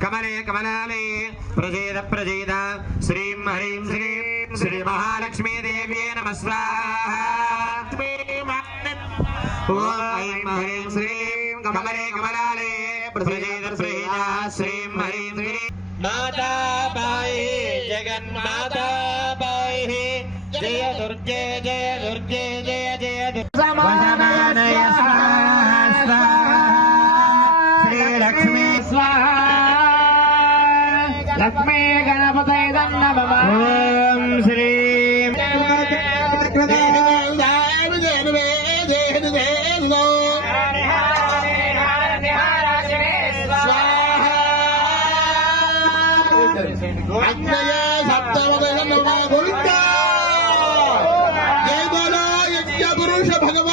कमले कमलाले प्रजेद प्रजेद श्रीं ह्रीं श्रीं श्री महालक्ष्मी देव्यै नमः स्वाहा। ओम ऐं ह्रीं श्रीं कमले कमलाले प्रजेद प्रजेद श्रीं ह्रीं श्रीं माता बाई जगन्माता बाई जय दुर्गे जय दुर्गे जय जय दुर्गे श्री लक्ष्मी स्वाहा लक्ष्मी गणपतये नमः। ओम श्री जय बोलो यज्ञ पुरुष भगवान